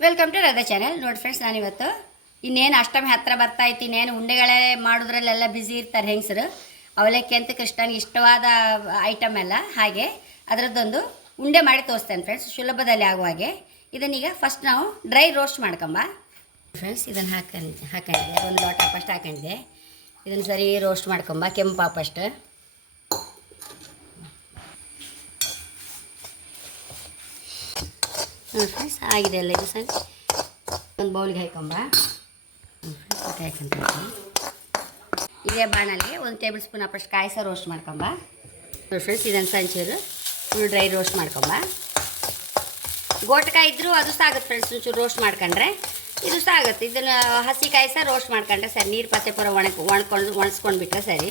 Welcome to Radha channel ನೋಡಿ friends ನಾನಿವತ್ತು ಇನ್ನೇನು ಅಷ್ಟಮಿ ಹತ್ತಿರ ಬರ್ತಾ ಇತ್ತು ಇನ್ನೇನು ಉಂಡೆಗಳೇ ಮಾಡೋದ್ರಲ್ಲೆಲ್ಲ ಬ್ಯುಸಿ ಇರ್ತಾರೆ ಹೆಂಗಸರು. ಅವಲಕ್ಕಿ ಅಂತ ಕೃಷ್ಣನಿಗೆ ಇಷ್ಟವಾದ ಐಟಮ್ ಎಲ್ಲ. ಹಾಗೆ ಅದರದ್ದೊಂದು ಉಂಡೆ ಮಾಡಿ ತೋರಿಸ್ತೇನೆ ಫ್ರೆಂಡ್ಸ್ ಸುಲಭದಲ್ಲಿ ಆಗುವ ಹಾಗೆ. ಇದನ್ನೀಗ ಫಸ್ಟ್ ನಾವು ಡ್ರೈ ರೋಸ್ಟ್ ಮಾಡ್ಕೊಂಬ. ಫ್ರೆಂಡ್ಸ್ ಇದನ್ನು ಹಾಕೊಂಡು ಹಾಕೊಂಡಿದ್ದೆ ಒಂದು ಲೋಟ ಫಸ್ಟ್ ಹಾಕೊಂಡಿದ್ದೆ ಇದನ್ನು ಸರಿ ರೋಸ್ಟ್ ಮಾಡ್ಕೊಂಬ. ಕೆಂಪು ಫಸ್ಟ್ ಫ್ರೆಂಡ್ಸ್ ಆಗಿದೆ ಎಲ್ಲ ಇದು ಸರಿ. ಒಂದು ಬೌಲ್ಗೆ ಹಾಕೊಂಬ. ಇದೇ ಬಾಣಲ್ಲಿ ಒಂದು ಟೇಬಲ್ ಸ್ಪೂನ್ ಅಪ್ಪಷ್ಟು ಕಾಯಿಸ ರೋಸ್ಟ್ ಮಾಡ್ಕೊಂಬ. ನೋಡಿ ಫ್ರೆಂಡ್ಸ್ ಇದನ್ನು ಸಂಚೂರು ಫುಲ್ ಡ್ರೈ ರೋಸ್ಟ್ ಮಾಡ್ಕೊಂಬ. ಗೋಟಕಾಯಿ ಇದ್ದರೂ ಅದು ಸಹ ಆಗುತ್ತೆ ಫ್ರೆಂಡ್ಸ್ ಒಂಚೂರು ರೋಸ್ಟ್ ಮಾಡ್ಕೊಂಡ್ರೆ. ಇದು ಸಹ ಆಗುತ್ತೆ ಇದನ್ನು ಹಸಿ ಸಹ ರೋಸ್ಟ್ ಮಾಡ್ಕೊಂಡ್ರೆ ಸರಿ, ನೀರು ಪತ್ತೆ ಪೂರ ಒಣಕ್ ಒಣ್ಕೊಂಡು ಒಣಸ್ಕೊಂಡು ಬಿಟ್ಟರೆ ಸರಿ.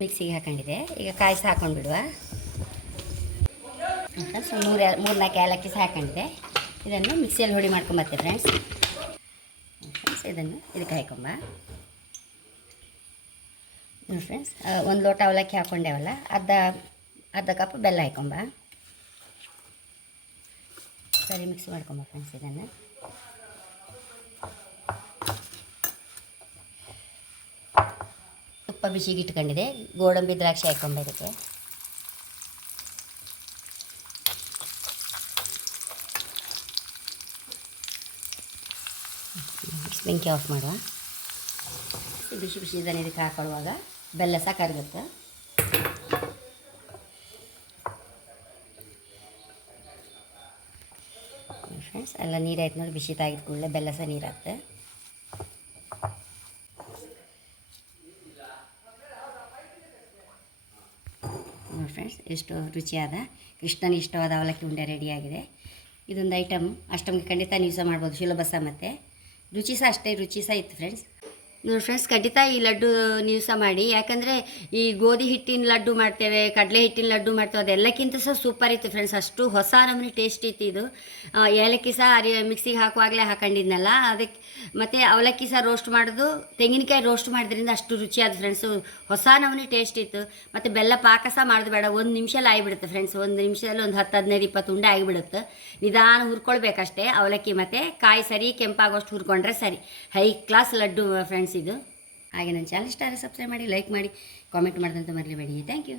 ಮಿಕ್ಸಿಗೆ ಹಾಕೊಂಡಿದೆ ಈಗ ಕಾಯಿಸಿ ಹಾಕೊಂಡು ಬಿಡುವ ಫ್ರೆಂಡ್ಸ್ ಮೂರು ಮೂರು ನಾಲ್ಕು ಏಲಕ್ಕಿ ಸಹ ಹಾಕೊಂಡಿದೆ ಇದನ್ನು ಮಿಕ್ಸಿಯಲ್ಲಿ ಹೊಡಿ ಮಾಡ್ಕೊಂಬತ್ತೆ ಫ್ರೆಂಡ್ಸ್ ಫ್ರೆಂಡ್ಸ್ ಇದನ್ನು ಇದಕ್ಕೆ ಹಾಕೊಂಬ ನೋಡಿ ಫ್ರೆಂಡ್ಸ್ ಒಂದು ಲೋಟ ಅವಲಕ್ಕಿ ಹಾಕ್ಕೊಂಡೇವಲ್ಲ ಅರ್ಧ ಅರ್ಧ ಕಪ್ ಬೆಲ್ಲ ಹಾಕೊಂಬ ಸರಿ ಮಿಕ್ಸ್ ಮಾಡ್ಕೊಂಬ ಫ್ರೆಂಡ್ಸ್ ಇದನ್ನು. ತುಪ್ಪ ಬಿಸಿಗೆ ಇಟ್ಕೊಂಡಿದೆ, ಗೋಡಂಬಿ ದ್ರಾಕ್ಷಿ ಇದಕ್ಕೆ ಬೆಂಕಿ ಆಫ್ ಮಾಡುವ. ಬಿಸಿ ಬಿಸಿ ಇದನ್ನು ಇದಕ್ಕೆ ಹಾಕೊಳ್ಳುವಾಗ ಬೆಲ್ಲ ಸಹ ಕರಗುತ್ತೆ. ಫ್ರೆಂಡ್ಸ್ ಎಲ್ಲ ನೀರಾಯ್ತು ನೋಡಿ, ಬಿಸಿ ತಾಗಿದ ಕೂಡಲೇ ಬೆಲ್ಲ ಸಹ ನೀರಾಗುತ್ತೆ ನೋಡಿ ಫ್ರೆಂಡ್ಸ್ ಎಷ್ಟು ರುಚಿಯಾದ ಕೃಷ್ಣನ ಇಷ್ಟವಾದ ಅವಲಕ್ಕಿ ಉಂಡೆ ರೆಡಿಯಾಗಿದೆ ಇದೊಂದು ಐಟಮ್ ಅಷ್ಟಮಿಗೆ ಖಂಡಿತ ನೀವು ಸಹ ಮಾಡ್ಬೋದು, ಸುಲಭ ಸಹ ಮತ್ತು. ರುಚಿ ಸಹ ಅಷ್ಟೇ, ರುಚಿ ಸಹ ಇತ್ತು ಫ್ರೆಂಡ್ಸ್ ನೋಡಿ ಫ್ರೆಂಡ್ಸ್ ಖಂಡಿತ ಈ ಲಡ್ಡು ನೀವು ಸಹ ಮಾಡಿ. ಯಾಕಂದರೆ ಈ ಗೋಧಿ ಹಿಟ್ಟಿನ ಲಡ್ಡು ಮಾಡ್ತೇವೆ, ಕಡಲೆ ಹಿಟ್ಟಿನ ಲಡ್ಡು ಮಾಡ್ತೇವೆ, ಅದೆಲ್ಲಕ್ಕಿಂತ ಸಹ ಸೂಪರ್ ಇತ್ತು ಫ್ರೆಂಡ್ಸ್ ಅಷ್ಟು ಹೊಸ ನಮೂನೆ ಟೇಸ್ಟ್ ಇತ್ತು ಇದು. ಏಲಕ್ಕಿ ಸಹ ಅರಿ ಮಿಕ್ಸಿಗೆ ಹಾಕುವಾಗಲೇ ಹಾಕೊಂಡಿದ್ನಲ್ಲ ಅದಕ್ಕೆ ಮತ್ತು ಅವಲಕ್ಕಿ ಸಹ ರೋಸ್ಟ್ ಮಾಡೋದು. ತೆಂಗಿನಕಾಯಿ ರೋಸ್ಟ್ ಮಾಡಿದ್ರಿಂದ ಅಷ್ಟು ರುಚಿಯಾದ ಫ್ರೆಂಡ್ಸು ಹೊಸ ನಮೂನೆ ಟೇಸ್ಟ್ ಇತ್ತು. ಮತ್ತು ಬೆಲ್ಲ ಪಾಕ ಸಹ ಮಾಡೋದು ಬೇಡ, ಒಂದು ನಿಮಿಷಲ್ಲಿ ಆಗಿಬಿಡುತ್ತೆ ಫ್ರೆಂಡ್ಸ್ ಒಂದು ನಿಮಿಷದಲ್ಲಿ ಒಂದು ಹತ್ತು, ಹದಿನೈದು, ಇಪ್ಪತ್ತು ಉಂಡೆ ಆಗಿಬಿಡುತ್ತೆ. ನಿಧಾನ ಹುರ್ಕೊಳ್ಬೇಕಷ್ಟೇ ಅವಲಕ್ಕಿ ಮತ್ತು ಕಾಯಿ ಸರಿ, ಕೆಂಪಾಗೋಷ್ಟು ಹುರ್ಕೊಂಡ್ರೆ ಸರಿ. ಹೈ ಕ್ಲಾಸ್ ಲಡ್ಡು ಫ್ರೆಂಡ್ಸ್ ಹಾಗೆ ನನ್ನ ಚಾನಲ್ ಇಷ್ಟ ಆದರೆ ಸಬ್ಸ್ಕ್ರೈಬ್ ಮಾಡಿ ಲೈಕ್ ಮಾಡಿ ಕಾಮೆಂಟ್ ಮಾಡೋದಂತ ಮರಿಬೇಡಿ. Thank you